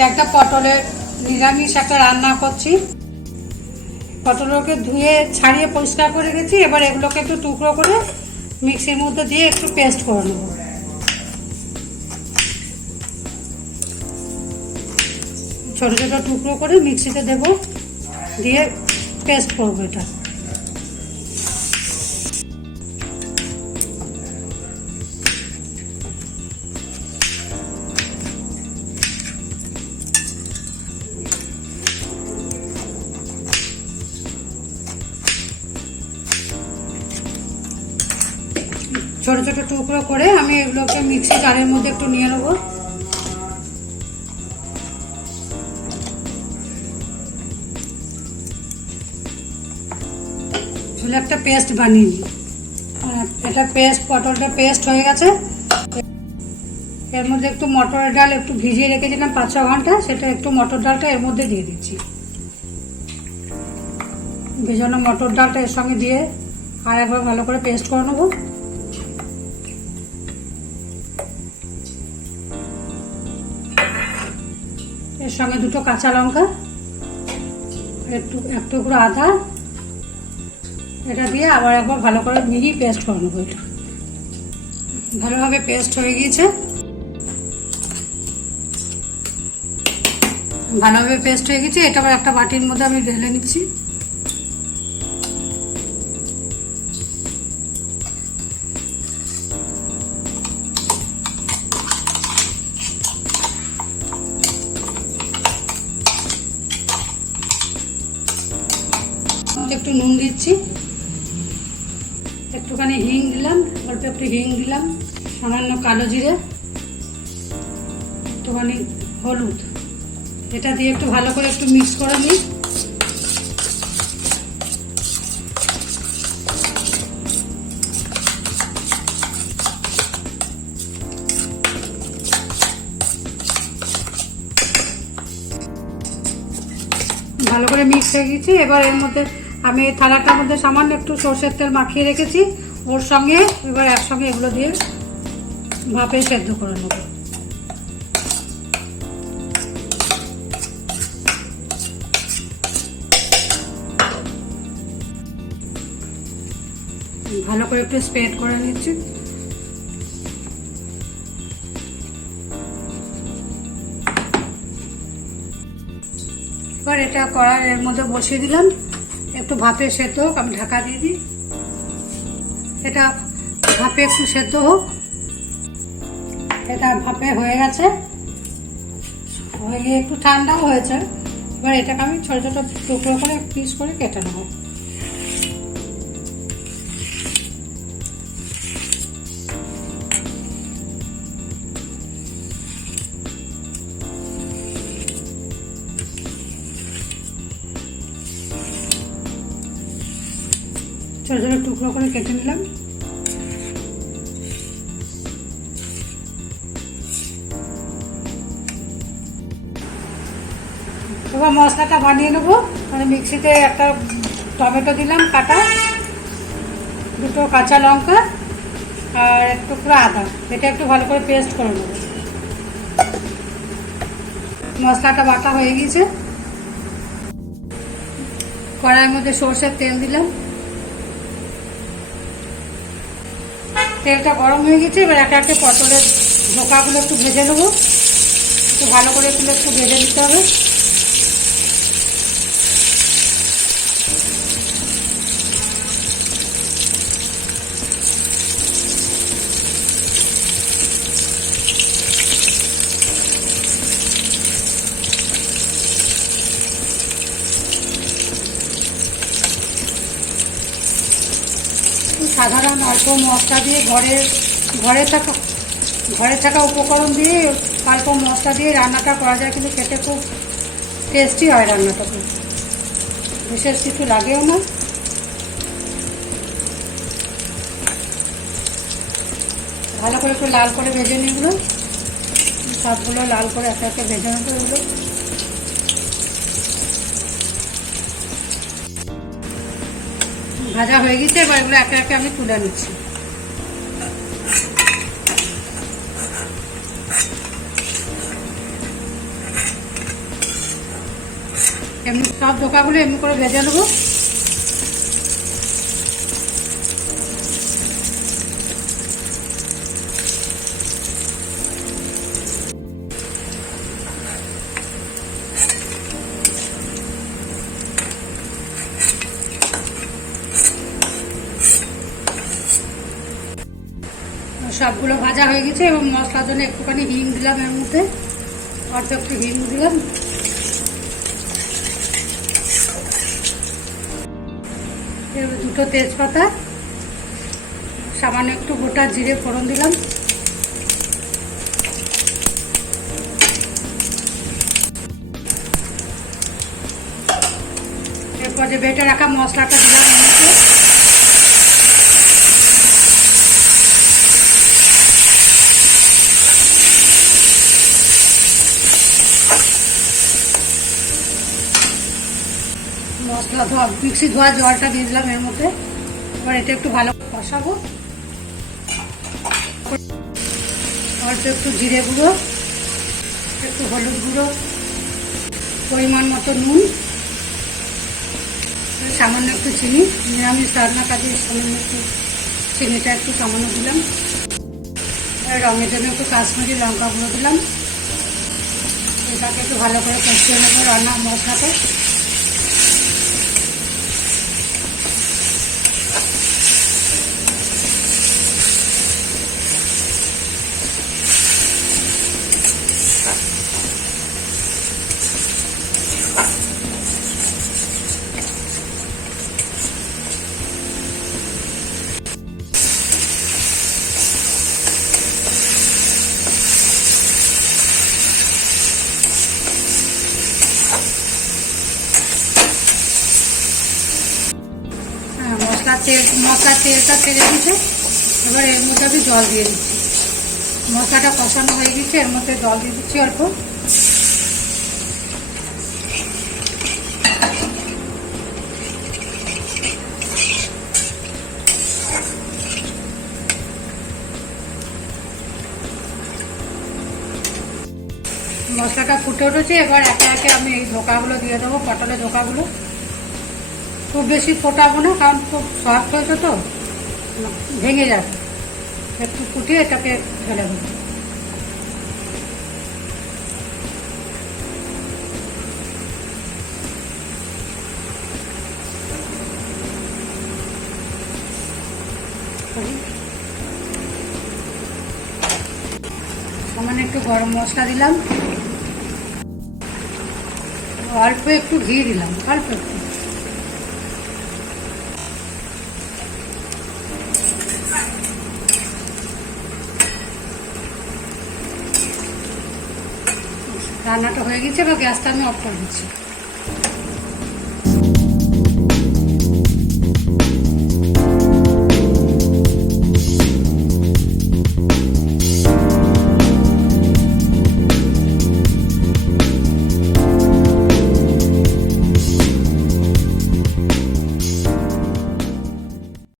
আজকে একটা পটলের নিরামিষ একটা রান্না করছি। পটলকে ধুয়ে ছাড়িয়ে পরিষ্কার করে রেখেছি। এবার এগুলোকে একটু টুকরো করে মিক্সির মধ্যে দিয়ে একটু পেস্ট করে নেব। ছোট ছোট টুকরো করে মিক্সিতে দেব, দিয়ে পেস্ট করবো এটা। ছোট ছোট টুকরো করে আমি এগুলোকে মিক্সি জারের মধ্যে একটু নিয়ে নেব। একটা পেস্ট বানিয়ে নিই। এটা পেস্ট, পটলটা পেস্ট হয়ে গেছে। এর মধ্যে একটু মটরের ডাল একটু ভিজিয়ে রেখেছিলাম 5-6 ঘন্টা, সেটা একটু মটর ডালটা এর মধ্যে দিয়ে দিচ্ছি। ভেজানো মটর ডালটা এর সঙ্গে দিয়ে আর একবার ভালো করে পেস্ট করে নেবো। এর সঙ্গে 2 কাঁচা লঙ্কা, এক টুকরো আদা, এটা দিয়ে আবার একবার ভালো করে মিহি পেস্ট করে নেবো। এটা ভালোভাবে পেস্ট হয়ে গিয়েছে। ভালোভাবে পেস্ট হয়ে গেছে। এটা আবার একটা বাটির মধ্যে আমি ঢেলে নিচ্ছি। একটু নুন দিচ্ছি, একটুখানি হিং দিলাম, অল্প একটু হিং দিলাম, সামান্য কালো জিরে, একটুখানি হলুদ। এটা দিয়ে একটু ভালো করে একটু মিক্স করে নিই। ভালো করে মিক্স হয়ে গেছে। এবার এর মধ্যে আমি এই থালাটার মধ্যে সামান্য একটু সরষের তেল মাখিয়ে রেখেছি, ওর সঙ্গে এবার একসঙ্গে এগুলো দিয়ে ভাপে সেদ্ধ করে নেব। ভালো করে একটু স্প্রেড করে নিচ্ছি। এবার এটা কড়াই এর মধ্যে বসিয়ে দিলাম, একটু ভাপে সেদ্ধ হোক। আমি ঢাকা দিয়ে দিই। এটা ভাপে একটু সেদ্ধ হোক। এটা ভাপে হয়ে গেছে, হয়ে গিয়ে একটু ঠান্ডাও হয়েছে। এবার এটাকে আমি ছোট ছোট টুকরো করে পিস করে কেটে নেব। ছোট ছোট টুকরো করে কেটে নিলাম। এবার মশলাটা বানিয়ে নেবো। মানে মিক্সিতে একটা টমেটো দিলাম কাটা, 2 কাঁচা লঙ্কা আর এক টুকরো আদা। এটা একটু ভালো করে পেস্ট করে নেবো। মশলাটা বাটা হয়ে গেছে। কড়াইয়ের মধ্যে সরষের তেল দিলাম। তেলটা গরম হয়ে গেছে। এবার একে একে পটলের ধোকাগুলো একটু ভেজে নেবো। একটু ভালো করে এগুলো একটু ভেজে নিতে হবে। সাধারণ অল্প মশলা দিয়ে ঘরে থাকা উপকরণ দিয়ে অল্প মশলা দিয়ে রান্নাটা করা যায়, কিন্তু খেতে খুব টেস্টি হয়। রান্নাটা খুব বিশেষ কিছু লাগেও না। ভালো করে একটু লাল করে ভেজে নিই। এগুলো সবগুলো লাল করে একে একে ভেজে নেবো। এগুলো ভাজা হয়ে গেছে। এবার এগুলো একে একে আমি তুলে নিচ্ছি। এমনি সব ধোকাগুলো এমনি করে ভেজে নেবো। সবগুলো ভাজা হয়ে গেছে এবং মশলার জন্য একটুখানি হিং দিলাম, এর মধ্যে অল্প একটু হিং দিলাম। দুটো তেজপাতা, সামান্য একটু গোটা জিরে ফোড়ন দিলাম। এরপর যে বেটে রাখা মশলাটা দিলাম এর মধ্যে। মশলা ধোয়া মিক্সি ধোয়া জলটা দিয়ে দিলাম এর মধ্যে। এবার এটা একটু ভালো কষাবো। অল্প একটু জিরে গুঁড়ো, একটু হলুদ গুঁড়ো, পরিমাণ মতো নুন, সামান্য একটু চিনি, নিরামিষ রান্না কাজে সামান্য একটু চিনিটা একটু সামান্য দিলাম। রঙের জন্য একটু কাশ্মীরি লঙ্কা গুঁড়ো দিলাম। এটাকে একটু ভালো করে কষিয়ে নেবো রান্না মশলাতে। মশলার তেলটা ছেড়ে দিচ্ছে। এবার এর মধ্যে আমি জল দিয়ে দিচ্ছি। মশলাটা কষানো হয়ে গেছে, এর মধ্যে জল দিয়ে দিচ্ছি অল্প। মশলাটা ফুটে উঠেছে। এবার একে একে আমি এই ধোকাগুলো দিয়ে দেবো, পটলের ধোকাগুলো। খুব বেশি ফোটাবো না, কারণ খুব সফট হয়েছে তো ভেঙে যাবে। একটু ফুটিয়ে এটাকে ঢেলে দেবো। সামান্য একটু গরম মশলা দিলাম, অল্প একটু ঘি দিলাম, অল্প একটু। রান্নাটা হয়ে গেছে, বা গ্যাসটা আমি অফ করে দিচ্ছি।